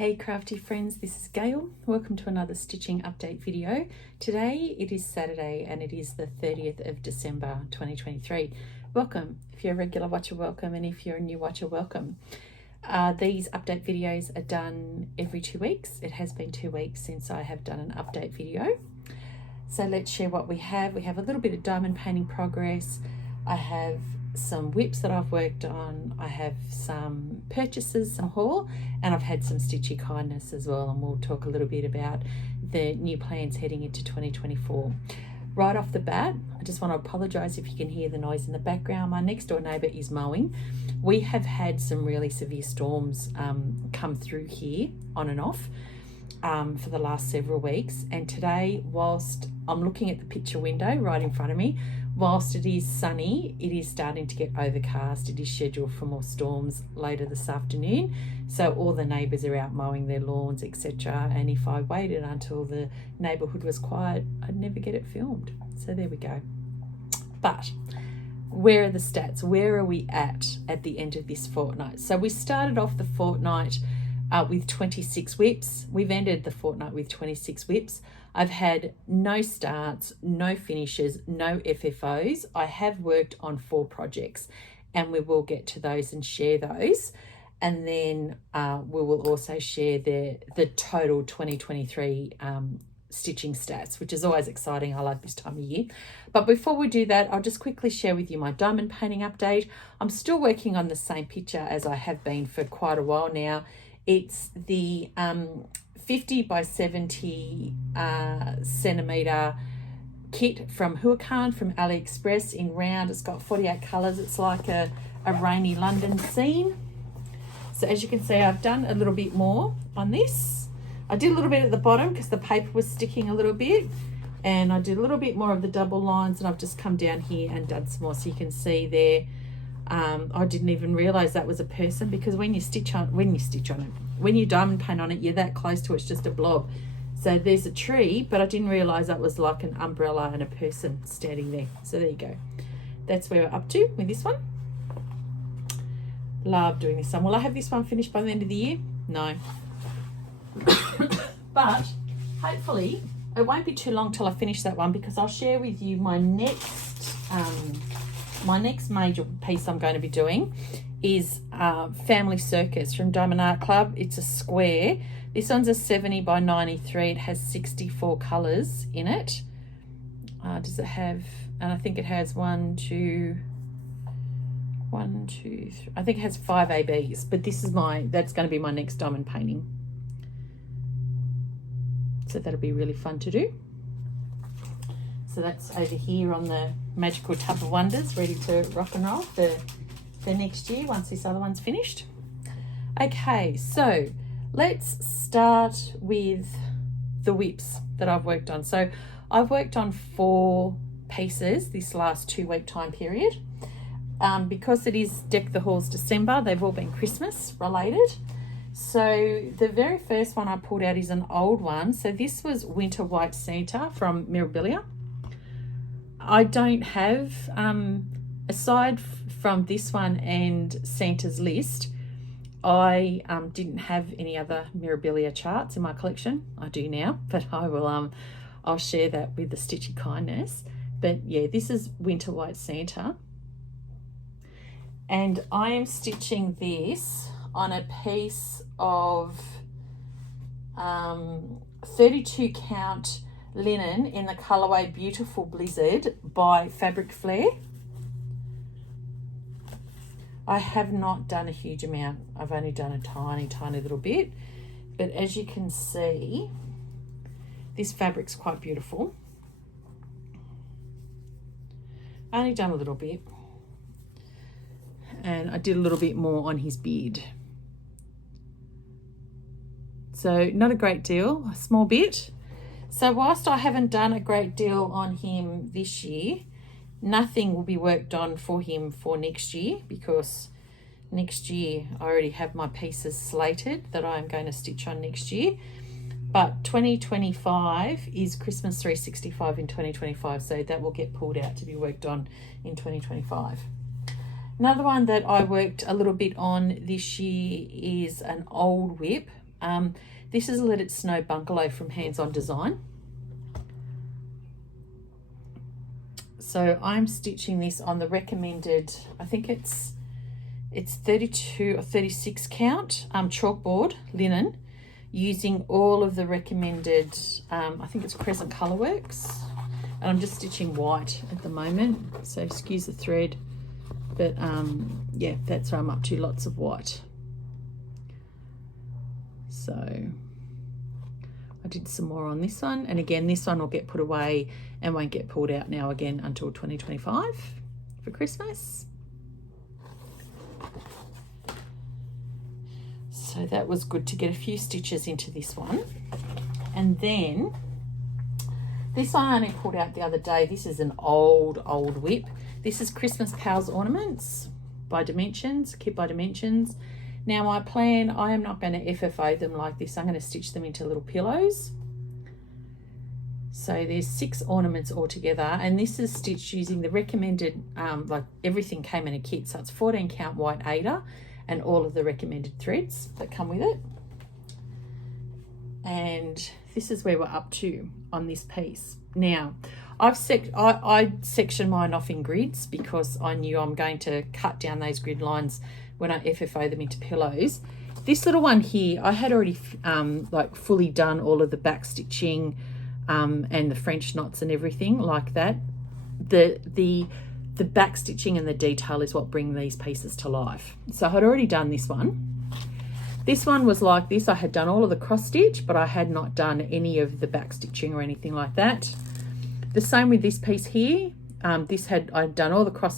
Hey crafty friends, this is Gail. Welcome to another stitching update video. Today it is Saturday and it is the 30th of December 2023. Welcome. If you're a regular watcher, welcome, and if you're a new watcher, welcome. These update videos are done every 2 weeks. It has been 2 weeks since I have done an update video. So let's share what we have. We have a little bit of diamond painting progress. I have some WIPs that I've worked on. I have some purchases, some haul, and I've had some Stitchy Kindness as well, and we'll talk a little bit about the new plans heading into 2024. Right off the bat, I just want to apologise if you can hear the noise in the background. My next door neighbour is mowing. We have had some really severe storms come through here on and off for the last several weeks, and today, whilst I'm looking at the picture window right in front of me, whilst it is sunny, it is starting to get overcast. It is scheduled for more storms later this afternoon, so all the neighbours are out mowing their lawns, etc. And if I waited until the neighbourhood was quiet, I'd never get it filmed. So there we go. But where are the stats? Where are we at the end of this fortnight? So we started off the fortnight with 26 WIPs. We've ended the fortnight with 26 WIPs. I've had no starts, no finishes, no FFOs. I have worked on 4 projects, and we will get to those and share those. And then we will also share the total 2023 stitching stats, which is always exciting. I like this time of year. But before we do that, I'll just quickly share with you my diamond painting update. I'm still working on the same picture as I have been for quite a while now. It's the 50 by 70 centimetre kit from Huacan from AliExpress in round. It's got 48 colours. It's like a rainy London scene. So as you can see, I've done a little bit more on this. I did a little bit at the bottom because the paper was sticking a little bit, and I did a little bit more of the double lines, and I've just come down here and done some more. So you can see there, I didn't even realise that was a person, because when you diamond paint on it, you're that close to it, it's just a blob. So there's a tree, but I didn't realise that was like an umbrella and a person standing there. So there you go. That's where we're up to with this one. Love doing this one. Will I have this one finished by the end of the year? No. But hopefully it won't be too long till I finish that one, because I'll share with you my next major piece I'm going to be doing is Family Circus from Diamond Art Club. It's a square. This one's a 70 by 93. It has 64 colours in it. Does it have, and I think it has 1, 2, 3, I think it has 5 ABs, but this is that's going to be my next diamond painting. So that'll be really fun to do. So that's over here on the magical tub of wonders, ready to rock and roll for next year once this other one's finished. Okay, so let's start with the WIPs that I've worked on. So I've worked on 4 pieces this last 2-week time period. Because it is Deck the Halls December, they've all been Christmas related. So the very first one I pulled out is an old one. So this was Winter White Santa from Mirabilia. I don't have, aside from this one and Santa's List, I didn't have any other Mirabilia charts in my collection. I do now, but I will I'll share that with the Stitchy Kindness. But yeah, this is Winter White Santa, and I am stitching this on a piece of 32 count linen in the colourway Beautiful Blizzard by Fabric Flare. I have not done a huge amount. I've only done a tiny little bit, but as you can see, this fabric's quite beautiful. I only done a little bit, and I did a little bit more on his beard. So not a great deal, a small bit. So whilst I haven't done a great deal on him this year, nothing will be worked on for him for next year, because next year I already have my pieces slated that I'm going to stitch on next year. But 2025 is Christmas 365 in 2025, so that will get pulled out to be worked on in 2025. Another one that I worked a little bit on this year is an old WIP This is Let It Snow Bungalow from Hands On Design. So I'm stitching this on the recommended, I think it's 32 or 36 count chalkboard linen, using all of the recommended, I think it's Crescent Colourworks, and I'm just stitching white at the moment, so excuse the thread, but yeah, that's where I'm up to, lots of white. So I did some more on this one, and again this one will get put away and won't get pulled out now again until 2025 for Christmas. So that was good to get a few stitches into this one. And then this one I only pulled out the other day. This is an old WIP. This is Christmas Pals Ornaments by Dimensions, Kit by Dimensions. Now my plan, I am not going to FFO them like this. I'm going to stitch them into little pillows. So there's 6 ornaments altogether, and this is stitched using the recommended, like everything came in a kit. So it's 14 count white Ader and all of the recommended threads that come with it. And this is where we're up to on this piece. Now, I sectioned mine off in grids because I knew I'm going to cut down those grid lines when I FFO them into pillows. This little one here, I had already like fully done all of the back stitching and the French knots and everything like that. The back stitching and the detail is what bring these pieces to life. So I had already done this one. This one was like this. I had done all of the cross stitch, but I had not done any of the back stitching or anything like that. The same with this piece here. I'd done all the cross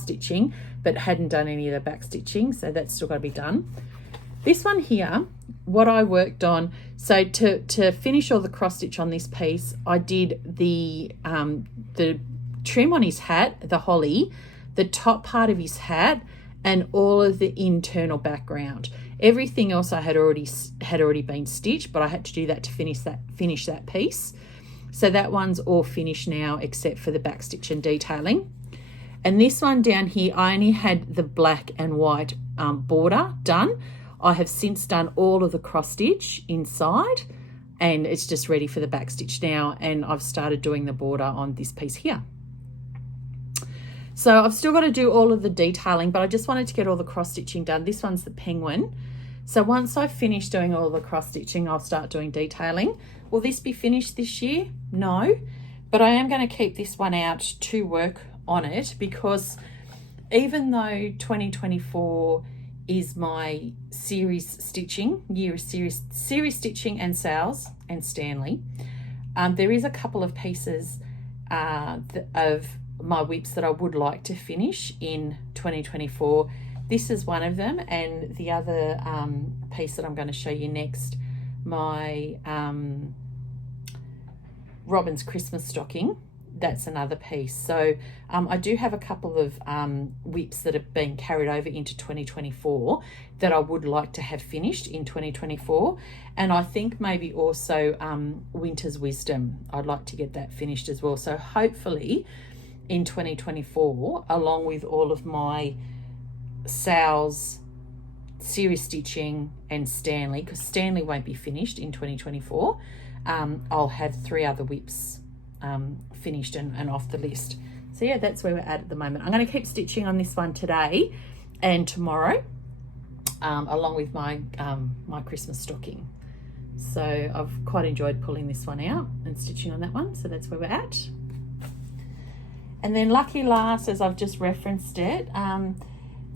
stitching, but hadn't done any of the back stitching, so that's still got to be done. This one here, what I worked on, so to finish all the cross stitch on this piece, I did the trim on his hat, the holly, the top part of his hat, and all of the internal background. Everything else I had already been stitched, but I had to do that to finish that piece. So that one's all finished now except for the back stitch and detailing. And this one down here, I only had the black and white border done. I have since done all of the cross stitch inside, and it's just ready for the back stitch now, and I've started doing the border on this piece here. So I've still got to do all of the detailing, but I just wanted to get all the cross stitching done. This one's the penguin. So once I've finished doing all the cross stitching, I'll start doing detailing. Will this be finished this year? No, but I am going to keep this one out to work on it, because even though 2024 is my series stitching, year of series stitching and SALs and Stanley, there is a couple of pieces of my WIPs that I would like to finish in 2024. This is one of them, and the other piece that I'm going to show you next, my Robin's Christmas stocking, that's another piece. So I do have a couple of WIPs that have been carried over into 2024 that I would like to have finished in 2024, and I think maybe also Winter's Wisdom, I'd like to get that finished as well. So hopefully in 2024, along with all of my SALs, series stitching and Stanley, because Stanley won't be finished in 2024, I'll have 3 other WIPs finished and off the list. So yeah, that's where we're at the moment. I'm going to keep stitching on this one today and tomorrow, along with my my Christmas stocking. So I've quite enjoyed pulling this one out and stitching on that one, so that's where we're at. And then lucky last, as I've just referenced it,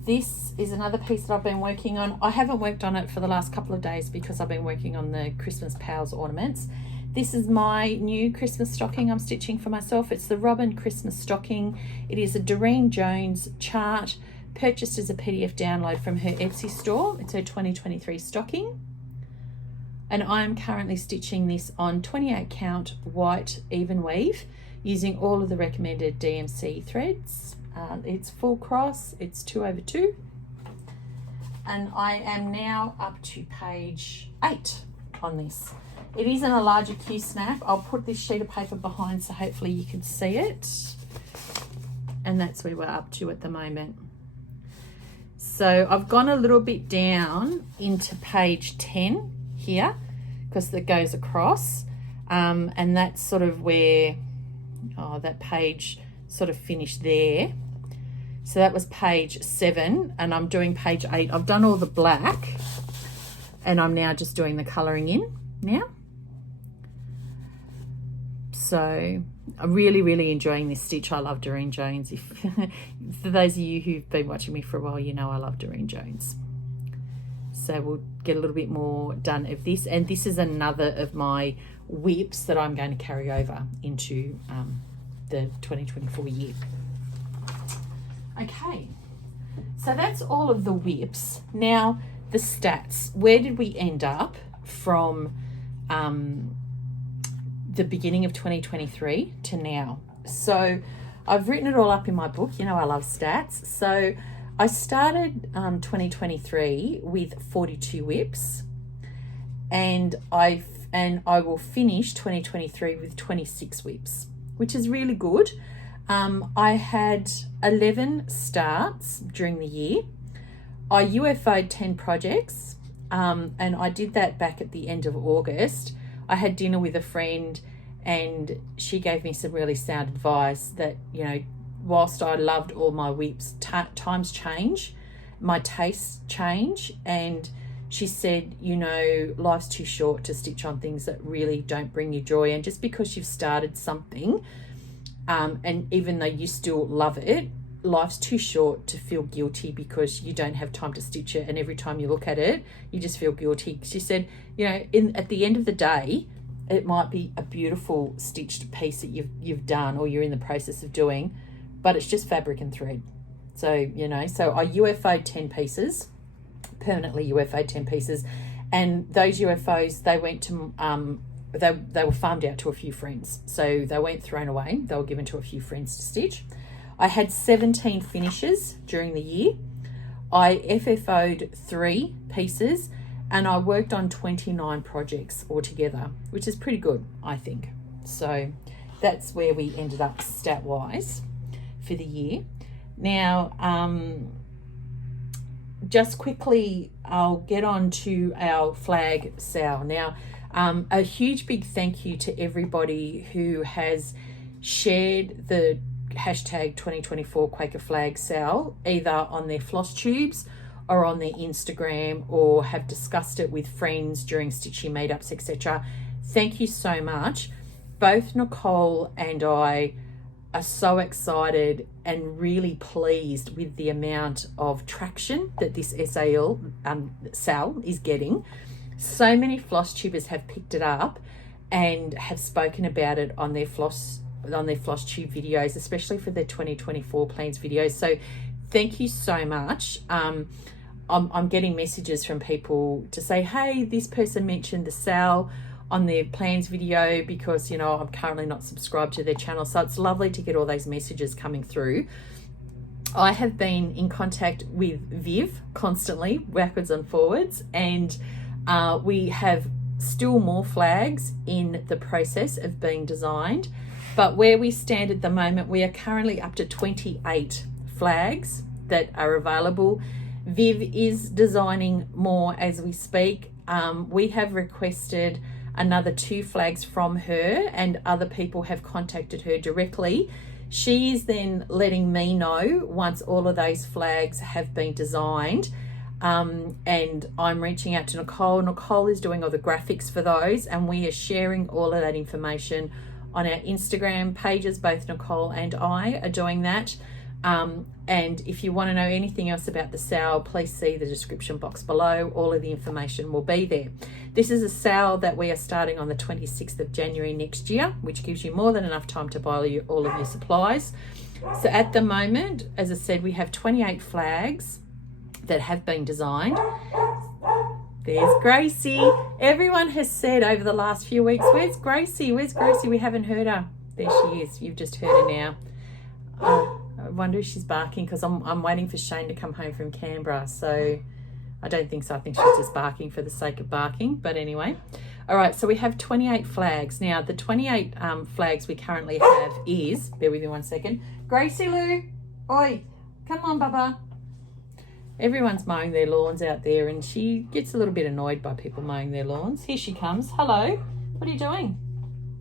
this is another piece that I've been working on. I haven't worked on it for the last couple of days because I've been working on the Christmas Pals ornaments. This is my new Christmas stocking I'm stitching for myself. It's the Robin Christmas stocking. It is a Doreen Jones chart, purchased as a PDF download from her Etsy store. It's her 2023 stocking. And I'm currently stitching this on 28 count white even weave, using all of the recommended DMC threads. It's full cross, it's 2/2, and I am now up to page 8 on this. It is in a larger Q snap. I'll put this sheet of paper behind so hopefully you can see it, and that's where we're up to at the moment. So I've gone a little bit down into page 10 here because that goes across, and that's sort of where that page sort of finished there. So that was page 7, and I'm doing page 8. I've done all the black, and I'm now just doing the colouring in now. So I'm really enjoying this stitch. I love Doreen Jones. If for those of you who've been watching me for a while, you know I love Doreen Jones. So we'll get a little bit more done of this, and this is another of my WIPs that I'm going to carry over into the 2024 year. Okay, so that's all of the WIPs. Now the stats. Where did we end up from the beginning of 2023 to now? So I've written it all up in my book. You know I love stats. So I started 2023 with 42 WIPs, and I will finish 2023 with 26 WIPs, which is really good. I had 11 starts during the year. I UFO'd 10 projects, and I did that back at the end of August. I had dinner with a friend, and she gave me some really sound advice that, you know, whilst I loved all my WIPs, times change, my tastes change, and she said, you know, life's too short to stitch on things that really don't bring you joy, and just because you've started something, and even though you still love it, life's too short to feel guilty because you don't have time to stitch it, and every time you look at it you just feel guilty. She said, you know, at the end of the day, it might be a beautiful stitched piece that you've done or you're in the process of doing, but it's just fabric and thread. So, you know, so I UFO'd 10 pieces, permanently UFO'd 10 pieces, and those UFOs, they went to they were farmed out to a few friends, so they weren't thrown away, they were given to a few friends to stitch. I had 17 finishes during the year. I FFO'd 3 pieces, and I worked on 29 projects altogether, which is pretty good, I think. So that's where we ended up stat wise for the year. Now just quickly, I'll get on to our flag SAL. Now a huge big thank you to everybody who has shared the hashtag 2024 Quaker Flag SAL either on their floss tubes or on their Instagram, or have discussed it with friends during stitching meetups, etc. Thank you so much. Both Nicole and I are so excited and really pleased with the amount of traction that this SAL is getting. So many floss tubers have picked it up and have spoken about it on their floss tube videos, especially for the 2024 plans videos. So thank you so much. I'm getting messages from people to say, hey, this person mentioned the SAL on their plans video because, you know, I'm currently not subscribed to their channel. So it's lovely to get all those messages coming through. I have been in contact with Viv constantly, backwards and forwards, and we have still more flags in the process of being designed. But where we stand at the moment, we are currently up to 28 flags that are available. Viv is designing more as we speak. We have requested another 2 flags from her, and other people have contacted her directly. She is then letting me know once all of those flags have been designed. And I'm reaching out to Nicole. Nicole is doing all the graphics for those, and we are sharing all of that information on our Instagram pages. Both Nicole and I are doing that. And if you want to know anything else about the SAL, please see the description box below. All of the information will be there. This is a SAL that we are starting on the 26th of January next year, which gives you more than enough time to buy all of your supplies. So at the moment, as I said, we have 28 flags that have been designed. There's Gracie. Everyone has said over the last few weeks, where's Gracie? Where's Gracie? We haven't heard her. There she is. You've just heard her now. I wonder if she's barking because I'm waiting for Shane to come home from Canberra. So I don't think so. I think she's just barking for the sake of barking. But anyway. All right. So we have 28 flags. Now, the 28 flags we currently have is, bear with me one second. Gracie Lou. Oi. Come on, Bubba. Everyone's mowing their lawns out there, and she gets a little bit annoyed by people mowing their lawns. Here she comes. Hello. What are you doing?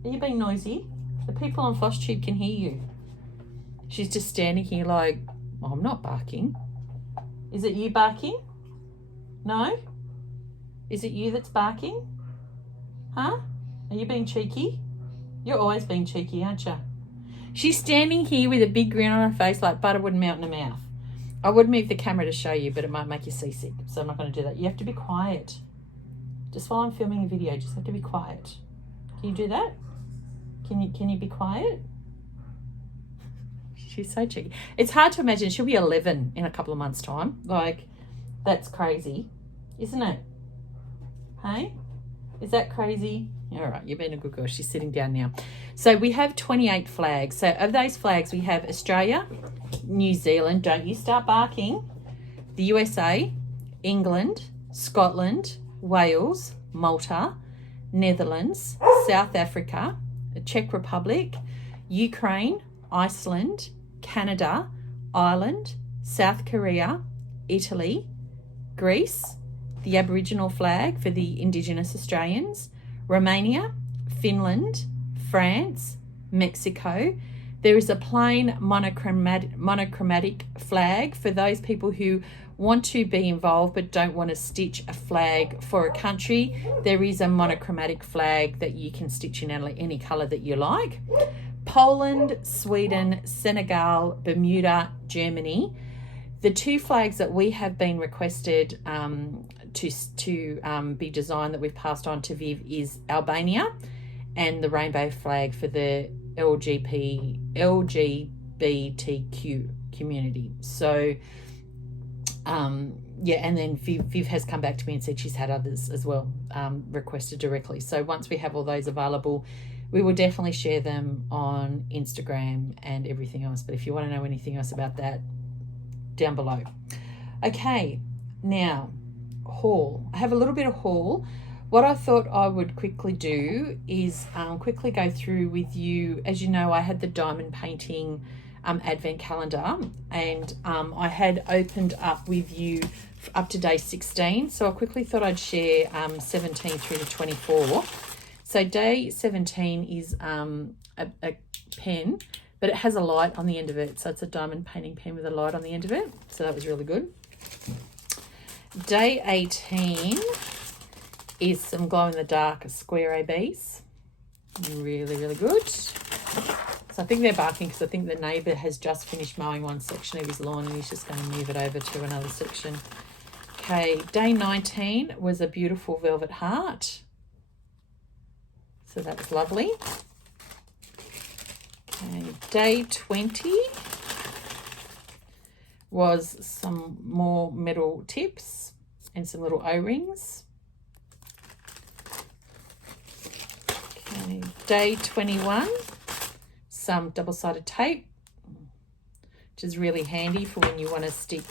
Are you being noisy? The people on FlosTube can hear you. She's just standing here like, oh, I'm not barking. Is it you barking? No? Is it you that's barking? Huh? Are you being cheeky? You're always being cheeky, aren't you? She's standing here with a big grin on her face like butter wouldn't melt in her mouth. I would move the camera to show you, but it might make you seasick, so I'm not going to do that. You have to be quiet. Just while I'm filming a video, just have to be quiet. Can you do that? Can you be quiet? She's so cheeky. It's hard to imagine. She'll be 11 in a couple of months' time. Like, that's crazy, isn't it? Hey? Is that crazy? All right, you've been a good girl. She's sitting down now. So we have 28 flags. So of those flags, we have Australia, New Zealand, don't you start barking, the USA, England, Scotland, Wales, Malta, Netherlands, South Africa, the Czech Republic, Ukraine, Iceland, Canada, Ireland, South Korea, Italy, Greece, the Aboriginal flag for the Indigenous Australians, Romania, Finland, France, Mexico. There is a plain monochromatic flag for those people who want to be involved but don't want to stitch a flag for a country. There is a monochromatic flag that you can stitch in any colour that you like. Poland, Sweden, Senegal, Bermuda, Germany. The two flags that we have been requested to be designed that we've passed on to Viv is Albania and the rainbow flag for the LGBTQ community. So yeah, and then Viv has come back to me and said she's had others as well requested directly. So once we have all those available, we will definitely share them on Instagram and everything else. But if you want to know anything else about that, down below. Okay, now haul. I have a little bit of haul. What I thought I would quickly do is quickly go through with you. As you know, I had the diamond painting advent calendar, and I had opened up with you up to day 16. So I quickly thought I'd share 17 through to 24. So day 17 is a pen, but it has a light on the end of it. So it's a diamond painting pen with a light on the end of it. So that was really good. Day 18 is some glow-in-the-dark square ABs. Really, really good. So I think they're barking because I think the neighbour has just finished mowing one section of his lawn and he's just going to move it over to another section. Okay, day 19 was a beautiful velvet heart. So that was lovely. Okay, day 20 was some more metal tips and some little O-rings. Okay, day 21, some double-sided tape, which is really handy for when you want to stick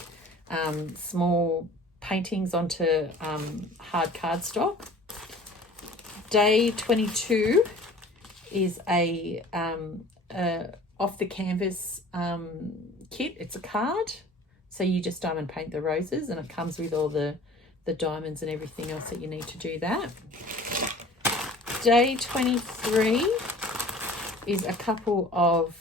small paintings onto hard cardstock. Day 22 is a off the canvas kit. It's a card, so you just diamond paint the roses and it comes with all the diamonds and everything else that you need to do that. Day 23 is a couple of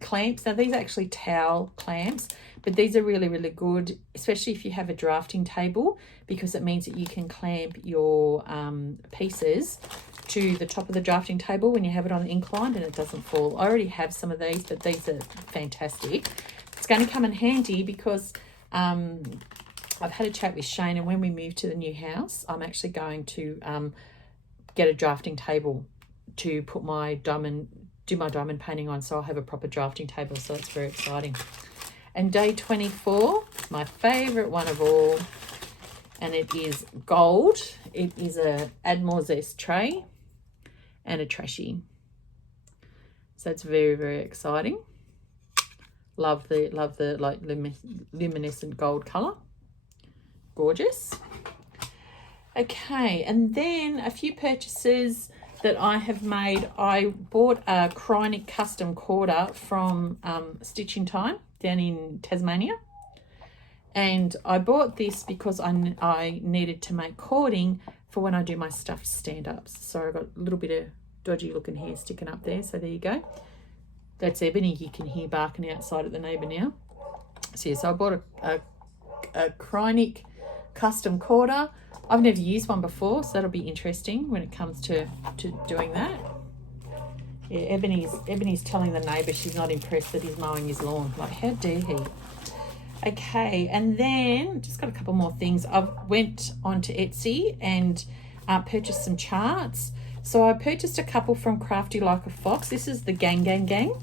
clamps. Now these are actually towel clamps, but these are really, really good, especially if you have a drafting table, because it means that you can clamp your pieces to the top of the drafting table when you have it on the incline and it doesn't fall. I already have some of these, but these are fantastic. It's going to come in handy because I've had a chat with Shane, and when we move to the new house, I'm actually going to get a drafting table to put my diamond painting on, so I'll have a proper drafting table, so it's very exciting. And day 24, my favourite one of all, and it is gold. It is a Add More Zest tray and a trashy. So it's very, very exciting. Love the like luminescent gold colour. Gorgeous. Okay, and then a few purchases that I have made. I bought a Chronic custom quarter from Stitching Time down in Tasmania, And I bought this because I needed to make cording for when I do my stuffed stand-ups. So I've got a little bit of dodgy looking hair sticking up there. So there you go. That's Ebony. You can hear barking outside at the neighbour now. So yeah, so I bought a Krynic custom quarter. I've never used one before, so that'll be interesting when it comes to doing that. Yeah, Ebony's telling the neighbour she's not impressed that he's mowing his lawn. Like, how dare he? Okay, and then just got a couple more things. I went onto Etsy and purchased some charts. So I purchased a couple from Crafty Like a Fox. This is the Gang Gang Gang.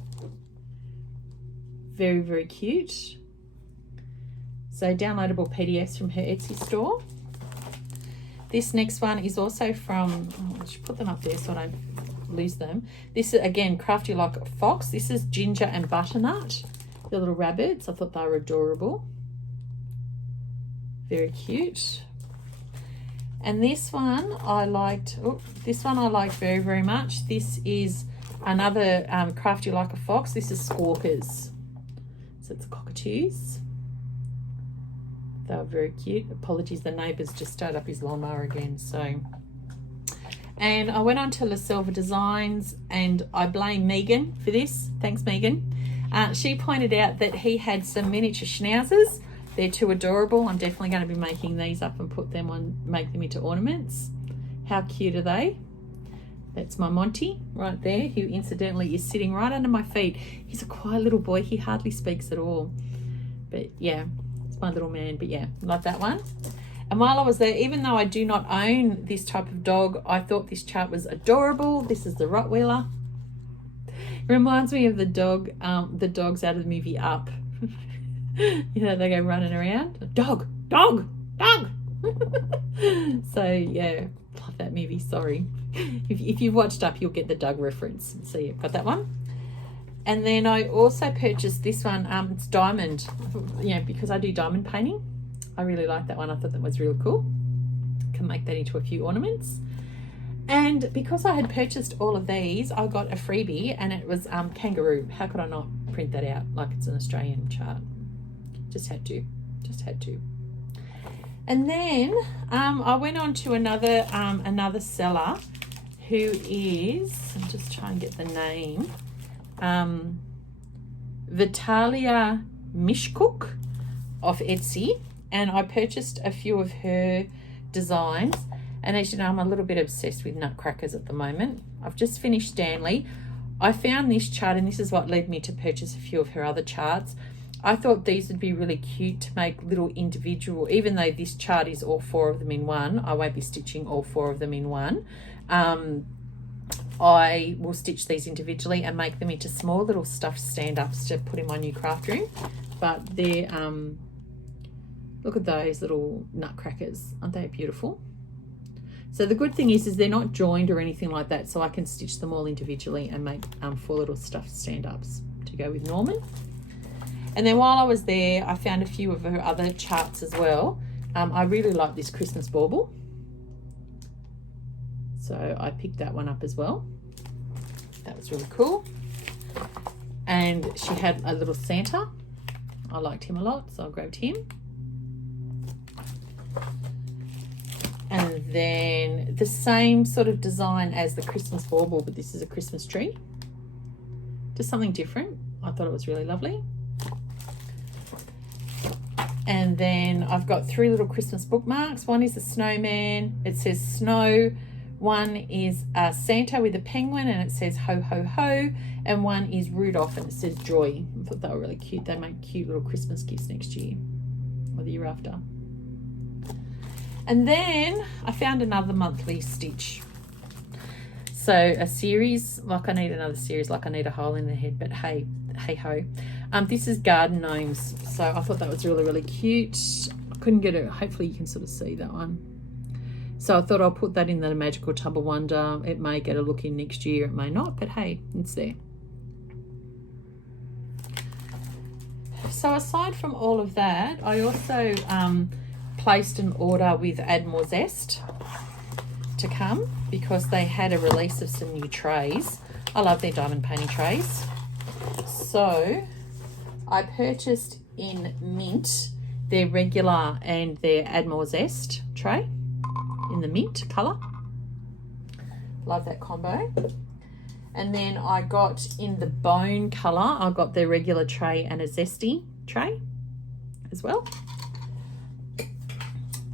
Very, very cute. So downloadable PDFs from her Etsy store. This next one is also from, I should put them up there so I don't lose them. This is, again, Crafty Like a Fox. This is Ginger and Butternut. The little rabbits. I thought they were adorable. Very cute. And this one I liked. Oh, this one I liked very, very much. This is another Crafty Like a Fox. This is Squawkers. So it's cockatoos. They were very cute. Apologies, the neighbour's just started up his lawnmower again. So, and I went on to La Selva Designs, and I blame Megan for this. Thanks, Megan. She pointed out that he had some miniature schnauzers. They're too adorable. I'm definitely going to be making these up and put them on, make them into ornaments. How cute are they? That's my Monty right there, who incidentally is sitting right under my feet. He's a quiet little boy. He hardly speaks at all. But yeah, it's my little man. But yeah, like that one. And while I was there, even though I do not own this type of dog, I thought this chart was adorable. This is the Rottweiler. Reminds me of the dogs out of the movie Up. You know, they go running around. Dog, dog, dog. So yeah, love that movie. Sorry, if you've watched Up, you'll get the Doug reference. So yeah, got that one. And then I also purchased this one. It's diamond. You know, because I do diamond painting. I really like that one. I thought that was really cool. Can make that into a few ornaments. And because I had purchased all of these, I got a freebie, and it was kangaroo. How could I not print that out like it's an Australian chart? Just had to. And then I went on to another seller who is, I'm just trying to get the name, Vitalia Mishcook off Etsy, and I purchased a few of her designs. And as you know, I'm a little bit obsessed with nutcrackers at the moment. I've just finished Stanley. I found this chart, and this is what led me to purchase a few of her other charts. I thought these would be really cute to make little individual, even though this chart is all 4 of them in one. I won't be stitching all 4 of them in one. I will stitch these individually and make them into small little stuffed stand-ups to put in my new craft room. But they're, look at those little nutcrackers. Aren't they beautiful? So the good thing is they're not joined or anything like that, so I can stitch them all individually and make 4 little stuffed stand-ups to go with Norman. And then while I was there, I found a few of her other charts as well. I really like this Christmas bauble. So I picked that one up as well. That was really cool. And she had a little Santa. I liked him a lot, so I grabbed him. And then the same sort of design as the Christmas bauble, but this is a Christmas tree. Just something different. I thought it was really lovely. And then I've got 3 little Christmas bookmarks. One is a snowman. It says snow. One is a Santa with a penguin, and it says ho, ho, ho. And one is Rudolph, and it says joy. I thought they were really cute. They make cute little Christmas gifts next year or the year after. And then I found another monthly stitch. So a series, like I need another series, like I need a hole in the head, but hey ho. This is Garden Gnomes. So I thought that was really, really cute. I couldn't get it. Hopefully you can sort of see that one. So I thought I'll put that in the Magical Tub of Wonder. It may get a look in next year, it may not, but hey, it's there. So aside from all of that, I also placed an order with Add More Zest to come because they had a release of some new trays. I love their diamond painting trays. So I purchased in mint their regular and their Add More Zest tray in the mint colour. Love that combo. And then I got in the bone colour, I got their regular tray and a zesty tray as well.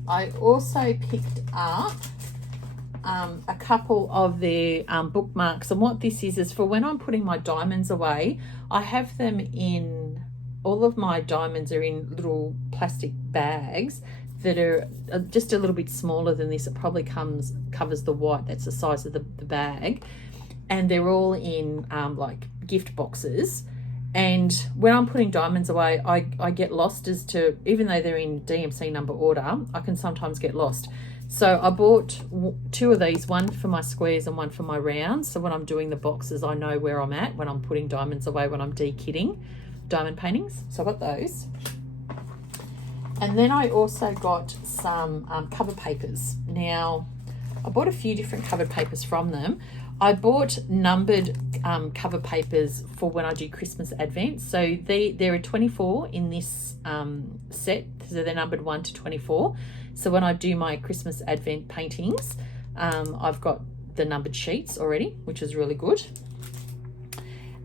I also picked up a couple of their bookmarks, and what this is for when I'm putting my diamonds away. I have them in, all of my diamonds are in little plastic bags that are just a little bit smaller than this. It probably covers the white, that's the size of the bag, and they're all in like gift boxes. And when I'm putting diamonds away, I get lost as to, even though they're in DMC number order, I can sometimes get lost. So I bought two of these, one for my squares and one for my rounds. So when I'm doing the boxes, I know where I'm at when I'm putting diamonds away, when I'm de-kitting diamond paintings. So I got those. And then I also got some cover papers. Now, I bought a few different covered papers from them. I bought numbered cover papers for when I do Christmas Advent. So there are 24 in this set. So they're numbered 1 to 24. So when I do my Christmas Advent paintings, I've got the numbered sheets already, which is really good.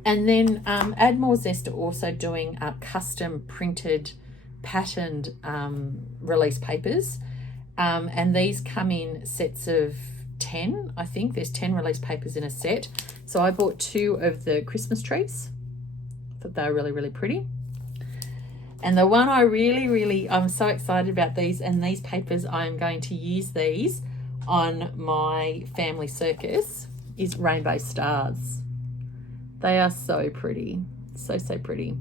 And then Add More Zest are also doing custom printed, patterned release papers. And these come in sets of 10, I think. There's 10 release papers in a set. So I bought 2 of the Christmas trees. I thought they were really, really pretty. And the one I'm so excited about these, and these papers, I'm going to use these on my family circus, is Rainbow Stars. They are so pretty. So, so pretty.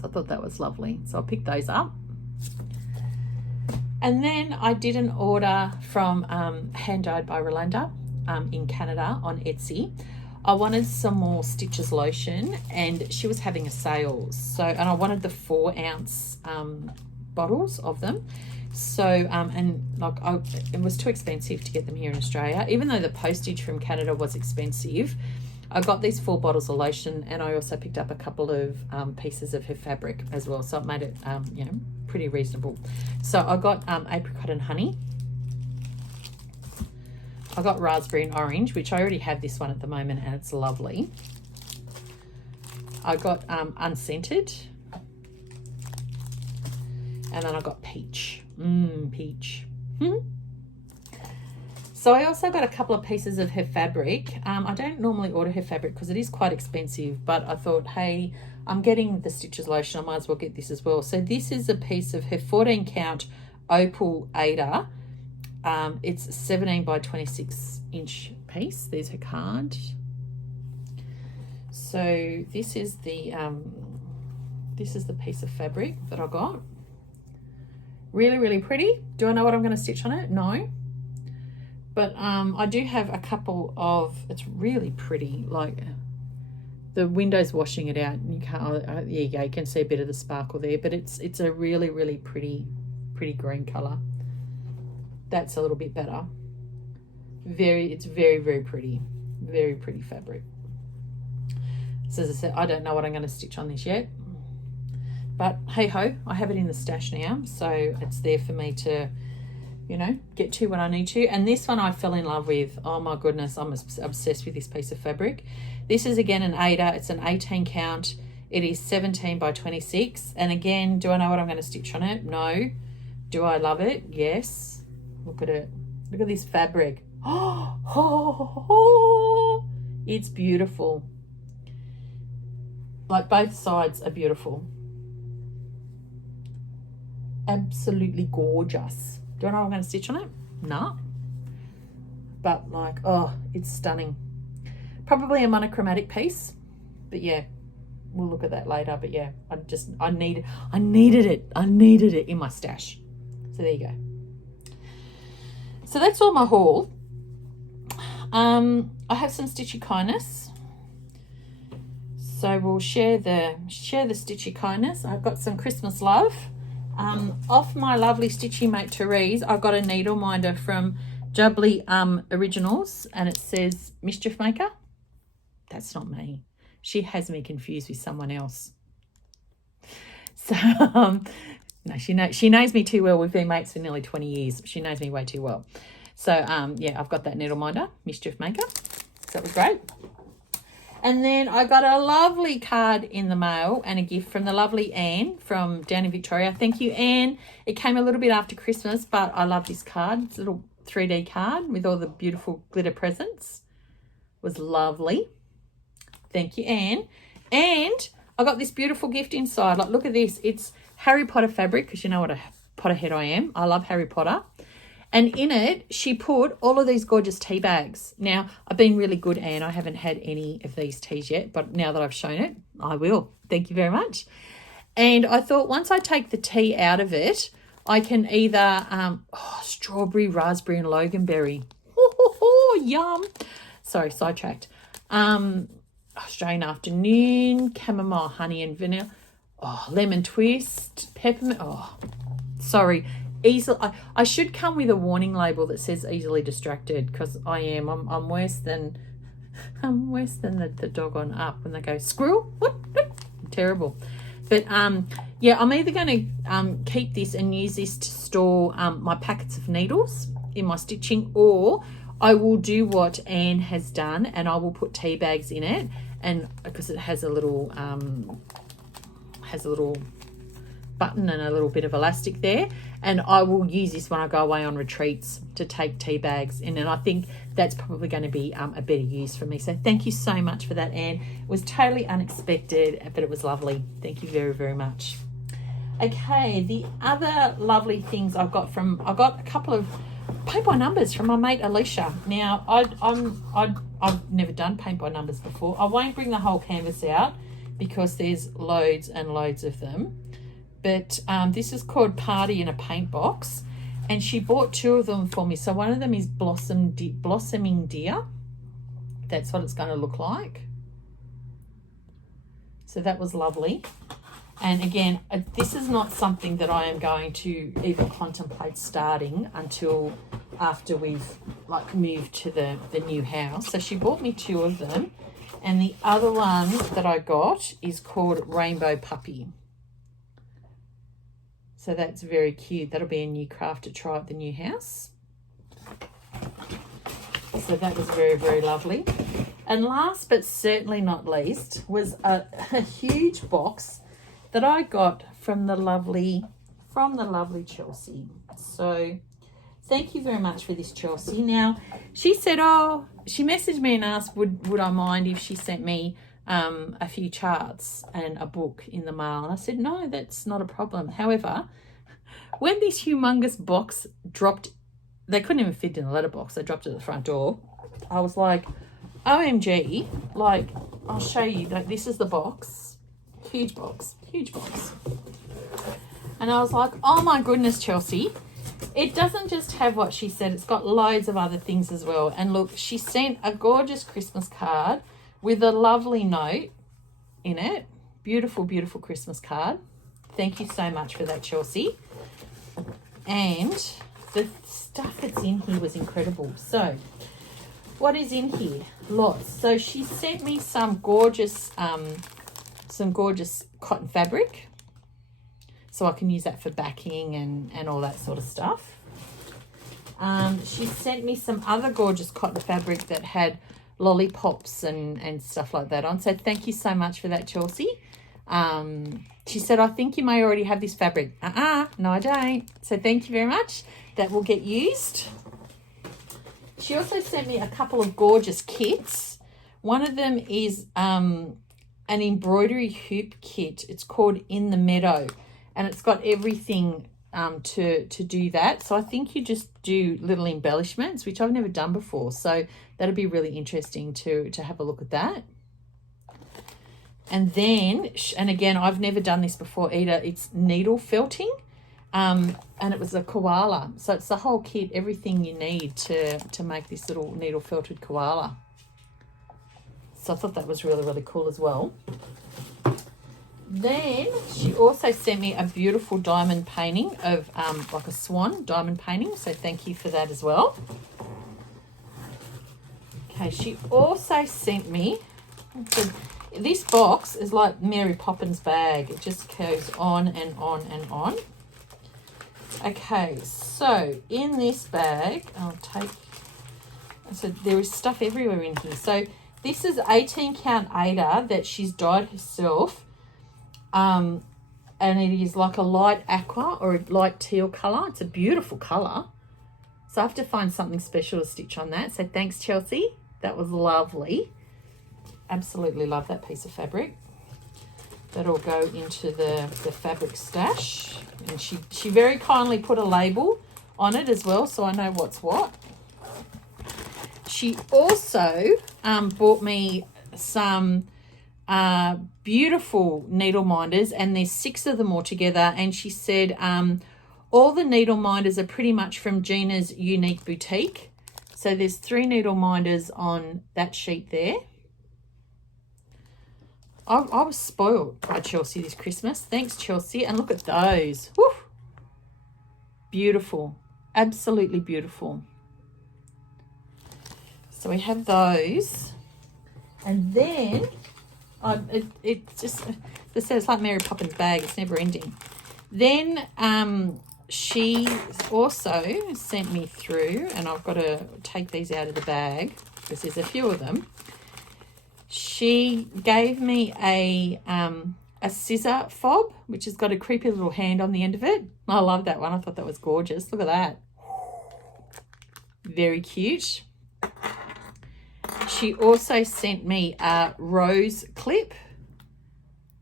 So I thought that was lovely. So I picked those up. And then I did an order from Hand Dyed by Rolanda in Canada on Etsy. I wanted some more Stitches lotion, and she was having a sale. So, and I wanted the 4-ounce bottles of them. So, and like it was too expensive to get them here in Australia. Even though the postage from Canada was expensive, I got these 4 bottles of lotion, and I also picked up a couple of pieces of her fabric as well. So it made it, you know, pretty reasonable. So I got apricot and honey. I got raspberry and orange, which I already have this one at the moment, and it's lovely. I got unscented. And then I got peach. Peach. So I also got a couple of pieces of her fabric. I don't normally order her fabric because it is quite expensive, but I thought, hey, I'm getting the Stitches lotion, I might as well get this as well. So this is a piece of her 14 count Opal Ader. It's a 17 by 26 inch piece. There's her card. So this is the piece of fabric that I got. Really, really pretty. Do I know what I'm going to stitch on it? No. But I do have a couple of, it's really pretty, like the window's washing it out, and you can't, there you go, you can see a bit of the sparkle there, but it's a really, really pretty green colour. That's a little bit better. It's very, very pretty. Very pretty fabric. So as I said, I don't know what I'm going to stitch on this yet. But hey ho, I have it in the stash now. So it's there for me to, you know, get to when I need to. And this one I fell in love with. Oh my goodness, I'm obsessed with this piece of fabric. This is again an Ader. It's an 18 count. It is 17 by 26. And again, do I know what I'm going to stitch on it? No. Do I love it? Yes. Look at it. Look at this fabric. Oh, it's beautiful. Like both sides are beautiful. Absolutely gorgeous. Do I know what I'm going to stitch on it? No. But like, oh, it's stunning. Probably a monochromatic piece. But yeah, we'll look at that later. But yeah, I needed it. I needed it in my stash. So there you go. So that's all my haul. I have some Stitchy Kindness. So we'll share the Stitchy Kindness. I've got some Christmas love. Off my lovely Stitchy mate Therese, I got a needle minder from Jubbly Originals, and it says Mischief Maker. That's not me. She has me confused with someone else. So No, she knows me too well. We've been mates for nearly 20 years. She knows me way too well. So, yeah, I've got that needle minder, Mischief Maker. So that was great. And then I got a lovely card in the mail and a gift from the lovely Anne from down in Victoria. Thank you, Anne. It came a little bit after Christmas, but I love this card. It's a little 3D card with all the beautiful glitter presents. It was lovely. Thank you, Anne. And I got this beautiful gift inside. Like, look at this. It's Harry Potter fabric, because you know what a Potterhead I am. I love Harry Potter. And in it, she put all of these gorgeous tea bags. Now, I've been really good, Anne. I haven't had any of these teas yet, but now that I've shown it, I will. Thank you very much. And I thought once I take the tea out of it, I can either strawberry, raspberry, and loganberry. Yum. Sorry, sidetracked. Australian afternoon, chamomile, honey, and vanilla. Oh, lemon twist, peppermint. Oh, sorry. I should come with a warning label that says easily distracted, because I am. I'm worse than the dog on Up when they go squirrel. What? Terrible. But yeah, I'm either going to keep this and use this to store my packets of needles in my stitching, or I will do what Anne has done and I will put tea bags in it, and because it has a little button and a little bit of elastic there, and I will use this when I go away on retreats to take tea bags in, and I think that's probably going to be a better use for me. So thank you so much for that, Anne. It was totally unexpected, but it was lovely. Thank you very, very much. Okay, the other lovely things I got a couple of paint by numbers from my mate Alicia. Now, I've never done paint by numbers before. I won't bring the whole canvas out because there's loads and loads of them. But this is called Party in a Paint Box, and she bought 2 of them for me. So one of them is Blossoming Deer. That's what it's going to look like. So that was lovely. And again, this is not something that I am going to even contemplate starting until after we've moved to the new house. So she bought me 2 of them, and the other one that I got is called Rainbow Puppy. So that's very cute. That'll be a new craft to try at the new house. So that was very, very lovely. And last but certainly not least was a huge box that I got from the lovely Chelsea. So thank you very much for this, Chelsea. Now, she said, she messaged me and asked would I mind if she sent me a few charts and a book in the mail, and I said no, that's not a problem. However, when this humongous box dropped, they couldn't even fit in the letterbox, they dropped it at the front door. I was like, OMG, I'll show you, this is the box, huge box. And I was like, oh my goodness, Chelsea, it doesn't just have what she said, it's got loads of other things as well. And look, she sent a gorgeous Christmas card with a lovely note in it. Beautiful, beautiful Christmas card. Thank you so much for that, Chelsea. And the stuff that's in here was incredible. So what is in here? Lots. So she sent me some gorgeous cotton fabric, so I can use that for backing and all that sort of stuff. She sent me some other gorgeous cotton fabric that had lollipops and stuff like that on. So thank you so much for that, Chelsea. She said, I think you may already have this fabric. No, I don't. So thank you very much. That will get used. She also sent me a couple of gorgeous kits. One of them is an embroidery hoop kit. It's called In the Meadow, and it's got everything to do that. So I think you just do little embellishments, which I've never done before. So that'll be really interesting to have a look at that. And then, and again, I've never done this before either, it's needle felting, and it was a koala. So it's the whole kit, everything you need to make this little needle felted koala. So I thought that was really, really cool as well. Then she also sent me a beautiful diamond painting of like a swan diamond painting. So thank you for that as well. Okay, she also sent me, this box is like Mary Poppins bag. It just goes on and on and on. Okay, so in this bag, so there is stuff everywhere in here. So this is 18 count Ader that she's dyed herself. And it is like a light aqua or a light teal colour. It's a beautiful colour. So I have to find something special to stitch on that. So thanks, Chelsea. That was lovely. Absolutely love that piece of fabric. That'll go into the fabric stash. And she very kindly put a label on it as well, so I know what's what. She also bought me some beautiful needle minders, and there's 6 of them all together. And she said all the needle minders are pretty much from Gina's Unique Boutique. So there's 3 needle minders on that sheet there. I was spoiled by Chelsea this Christmas. Thanks, Chelsea. And look at those. Woo! Beautiful. Absolutely beautiful. So we have those. And then, it's just, it's like Mary Poppins' bag. It's never ending. Then she also sent me through, and I've got to take these out of the bag because there's a few of them. She gave me a scissor fob, which has got a creepy little hand on the end of it. I love that one. I thought that was gorgeous. Look at that. Very cute. She also sent me a rose clip,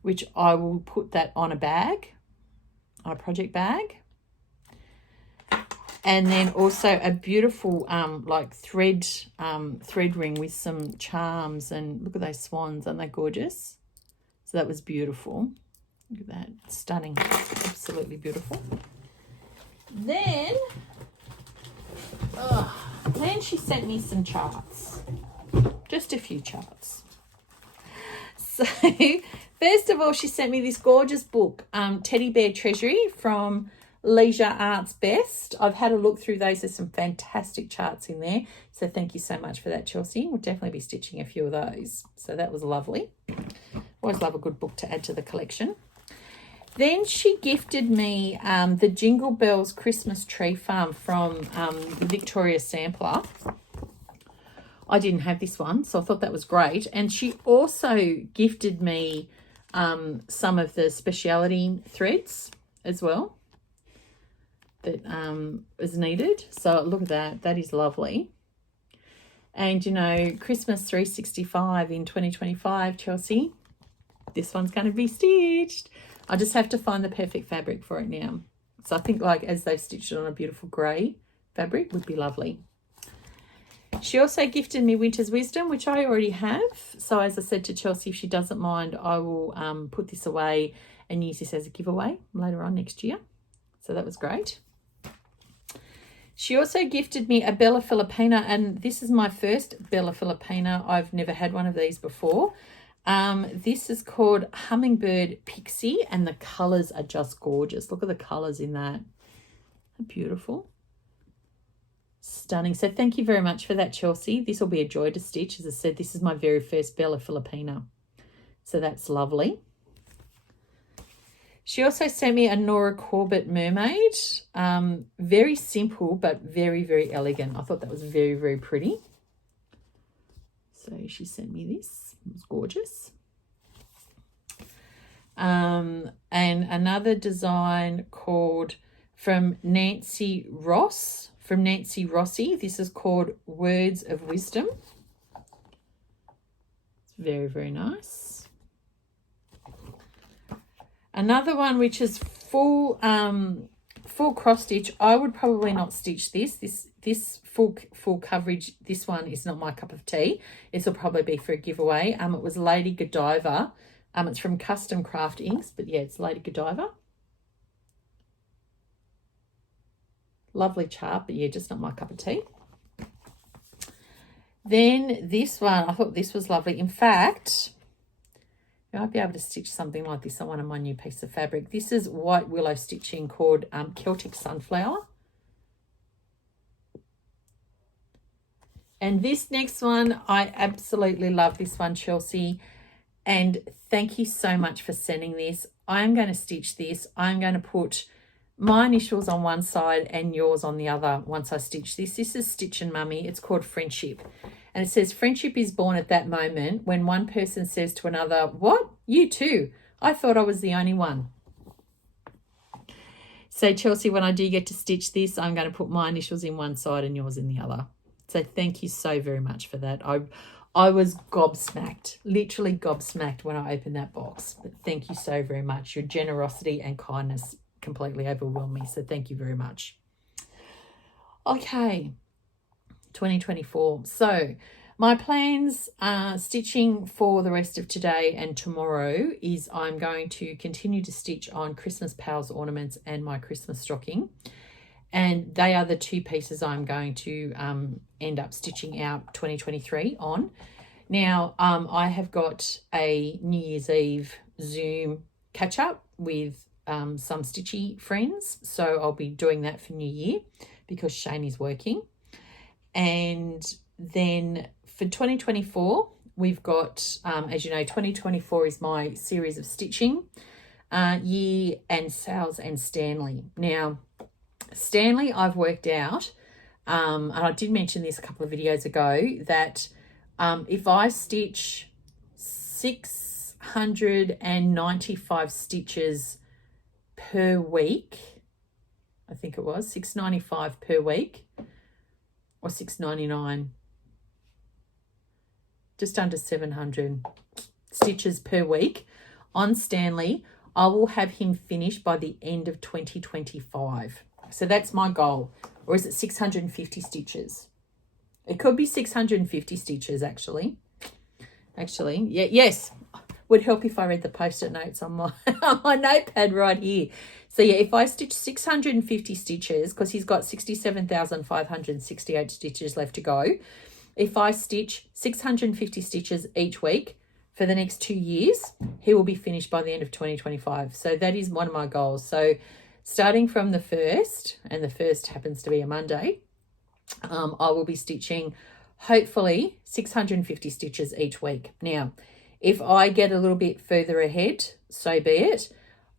which I will put that on a bag, on a project bag. And then also a beautiful like thread ring with some charms, and look at those swans, aren't they gorgeous? So that was beautiful. Look at that, stunning, absolutely beautiful. Then she sent me some charts, just a few charts. So first of all, she sent me this gorgeous book, Teddy Bear Treasury from Leisure Arts Best. I've had a look through those. There's some fantastic charts in there. So thank you so much for that, Chelsea. We'll definitely be stitching a few of those. So that was lovely. Always love a good book to add to the collection. Then she gifted me the Jingle Bells Christmas Tree Farm from the Victoria Sampler. I didn't have this one, so I thought that was great. And she also gifted me some of the speciality threads as well that is needed. So look at that. That is lovely. And, you know, Christmas 365 in 2025, Chelsea, this one's going to be stitched. I just have to find the perfect fabric for it now. So I think, like, as they've stitched it on a beautiful grey fabric would be lovely. She also gifted me Winter's Wisdom, which I already have. So as I said to Chelsea, if she doesn't mind, I will put this away and use this as a giveaway later on next year. So that was great. She also gifted me a Bella Filipina, and this is my first Bella Filipina. I've never had one of these before. This is called Hummingbird Pixie, and the colours are just gorgeous. Look at the colours in that. Beautiful. Stunning. So thank you very much for that, Chelsea. This will be a joy to stitch. As I said, this is my very first Bella Filipina. So that's lovely. She also sent me a Nora Corbett mermaid. Very simple, but very, very elegant. I thought that was very, very pretty. So she sent me this. It was gorgeous. And another design called from Nancy Rossi. This is called Words of Wisdom. It's very, very nice. Another one which is full cross stitch. I would probably not stitch this. This full coverage. This one is not my cup of tea. This will probably be for a giveaway. It was Lady Godiva. It's from Custom Craft Inks, but yeah, it's Lady Godiva. Lovely chart, but yeah, just not my cup of tea. Then this one, I thought this was lovely. In fact, I might be able to stitch something like this on one of my new pieces of fabric. This is white willow stitching called Celtic Sunflower. And this next one, I absolutely love this one, Chelsea. And thank you so much for sending this. I'm going to stitch this. I'm going to put my initials on one side and yours on the other once I stitch this. This is Stitch and Mummy. It's called Friendship. And it says, friendship is born at that moment when one person says to another, what? You too. I thought I was the only one. So Chelsea, when I do get to stitch this, I'm going to put my initials in one side and yours in the other. So thank you so very much for that. I was gobsmacked, literally gobsmacked when I opened that box. But thank you so very much. Your generosity and kindness completely overwhelmed me. So thank you very much. Okay, 2024. So my plans stitching for the rest of today and tomorrow is I'm going to continue to stitch on Christmas Pals ornaments and my Christmas stocking. And they are the two pieces I'm going to end up stitching out 2023 on. Now, I have got a New Year's Eve Zoom catch up with some stitchy friends. So I'll be doing that for New Year because Shane is working. And then for 2024, we've got, as you know, 2024 is my series of stitching year and sales and Stanley. Now, Stanley, I've worked out, and I did mention this a couple of videos ago, that if I stitch 695 stitches per week, I think it was 695 per week, or 699, just under 700 stitches per week on Stanley, I will have him finished by the end of 2025. So that's my goal. Or is it 650 stitches? It could be 650 stitches, actually. Yeah, yes. Would help if I read the post-it notes on my, on my notepad right here. So yeah, if I stitch 650 stitches, because he's got 67,568 stitches left to go, if I stitch 650 stitches each week for the next 2 years, he will be finished by the end of 2025. So that is one of my goals. So starting from the 1st, and the 1st happens to be a Monday, I will be stitching hopefully 650 stitches each week. Now, if I get a little bit further ahead, so be it.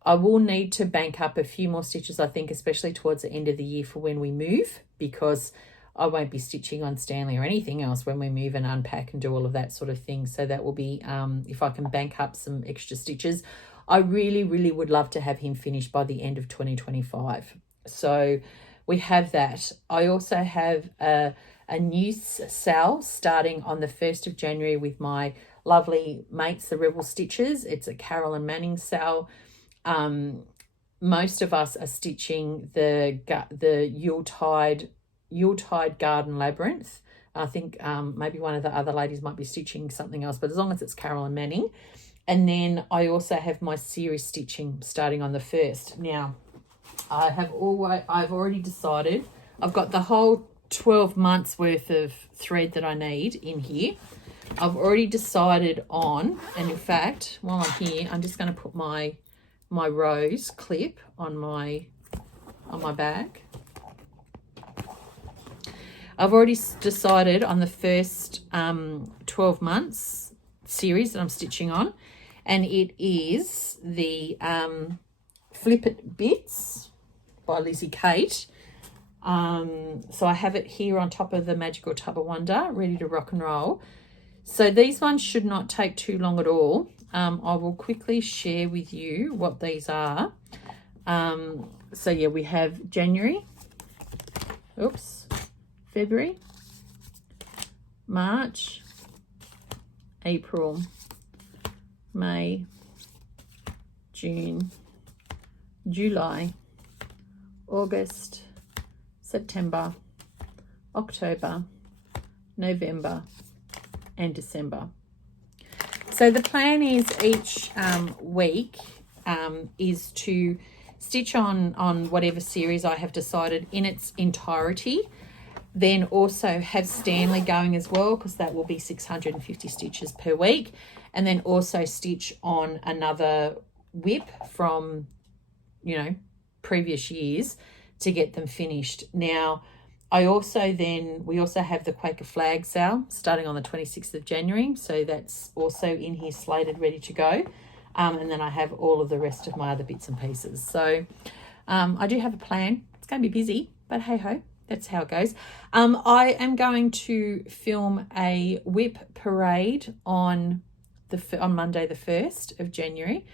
I will need to bank up a few more stitches, I think, especially towards the end of the year for when we move, because I won't be stitching on Stanley or anything else when we move and unpack and do all of that sort of thing. So that will be, if I can bank up some extra stitches, I really, really would love to have him finished by the end of 2025. So we have that. I also have a new SAL starting on the 1st of January with my lovely mates, the Rebel Stitchers. It's a Carol and Manning SAL. Most of us are stitching the Yuletide Garden Labyrinth. I think maybe one of the other ladies might be stitching something else, but as long as it's Carol and Manning. And then I also have my series stitching starting on the 1st. Now, I've already decided, I've got the whole 12 months worth of thread that I need in here. I've already decided on, and in fact, while I'm here, I'm just going to put my rose clip on my bag. I've already decided on the first 12 months series that I'm stitching on, and it is the Flip It Bits by Lizzie Kate. So I have it here on top of the Magical Tub of Wonder, ready to rock and roll. So these ones should not take too long at all. I will quickly share with you what these are. So yeah, we have January, February, March, April, May, June, July, August, September, October, November, and December. So the plan is each week is to stitch on whatever series I have decided in its entirety. Then also have Stanley going as well, because that will be 650 stitches per week. And then also stitch on another WIP from, previous years to get them finished. Now, we also have the Quaker Flag SAL starting on the 26th of January. So that's also in here slated, ready to go. And then I have all of the rest of my other bits and pieces. So I do have a plan. It's going to be busy, but hey ho, that's how it goes. I am going to film a WIP parade on Monday the 1st of January.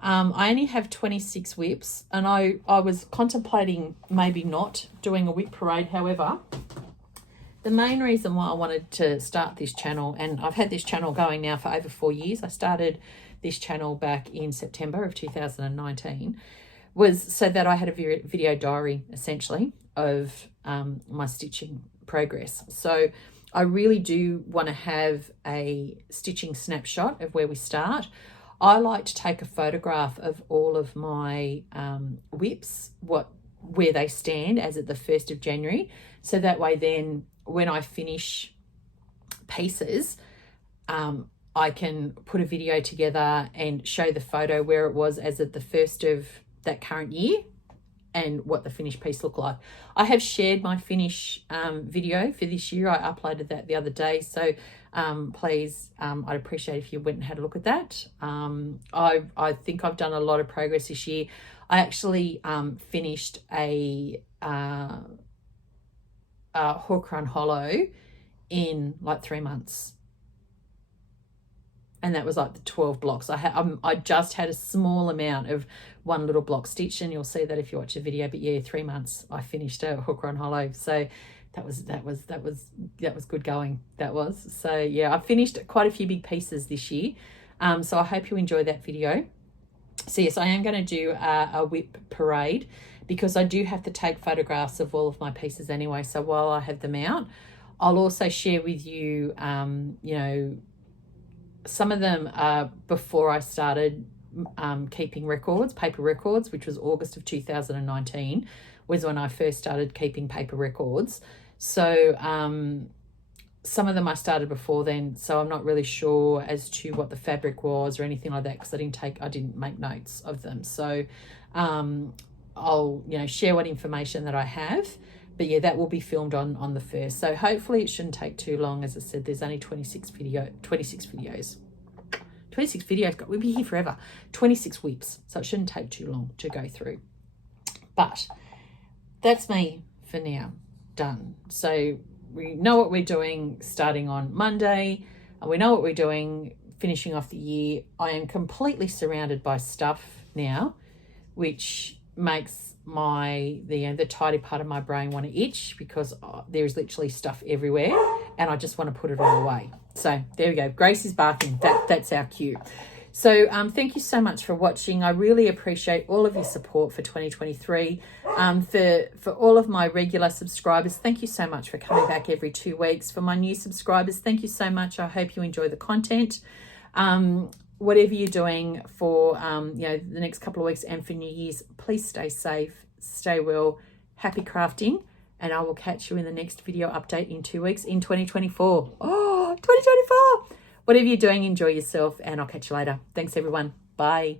I only have 26 WIPs, and I was contemplating maybe not doing a WIP parade. However, the main reason why I wanted to start this channel, and I've had this channel going now for over 4 years. I started this channel back in September of 2019, was so that I had a video diary, essentially, of my stitching progress. So I really do want to have a stitching snapshot of where we start. I like to take a photograph of all of my WIPs, where they stand as at the 1st of January. So that way then when I finish pieces, I can put a video together and show the photo where it was as at the 1st of that current year and what the finished piece looked like. I have shared my finish video for this year. I uploaded that the other day. So please, I'd appreciate if you went and had a look at that. I think I've done a lot of progress this year. I actually finished a hook run hollow in like 3 months. And that was like the 12 blocks. I just had a small amount of one little block stitch, and you'll see that if you watch the video. But yeah, 3 months I finished a hook run hollow. So that was good going. That was. So yeah, I finished quite a few big pieces this year. So I hope you enjoy that video. So yes, I am going to do a WIP parade, because I do have to take photographs of all of my pieces anyway. So while I have them out, I'll also share with you, you know, some of them are before I started keeping records, paper records, which was August of 2019, was when I first started keeping paper records. So some of them I started before then, so I'm not really sure as to what the fabric was or anything like that, because I didn't make notes of them. So I'll, you know, share what information that I have. But yeah, that will be filmed on the 1st. So hopefully it shouldn't take too long. As I said, there's only 26 videos. 26 videos, we'll be here forever. 26 WIPs. So it shouldn't take too long to go through. But that's me for now. Done. So we know what we're doing starting on Monday, and we know what we're doing finishing off the year. I am completely surrounded by stuff now, which makes the tidy part of my brain want to itch, because there's literally stuff everywhere and I just want to put it all away. So there we go. Grace is barking. That's our cue. So thank you so much for watching. I really appreciate all of your support for 2023. For all of my regular subscribers, thank you so much for coming back every 2 weeks. For my new subscribers, thank you so much. I hope you enjoy the content. Whatever you're doing for you know, the next couple of weeks and for New Year's, please stay safe, stay well, happy crafting, and I will catch you in the next video update in 2 weeks in 2024. Oh, 2024! Whatever you're doing, enjoy yourself, and I'll catch you later. Thanks, everyone. Bye.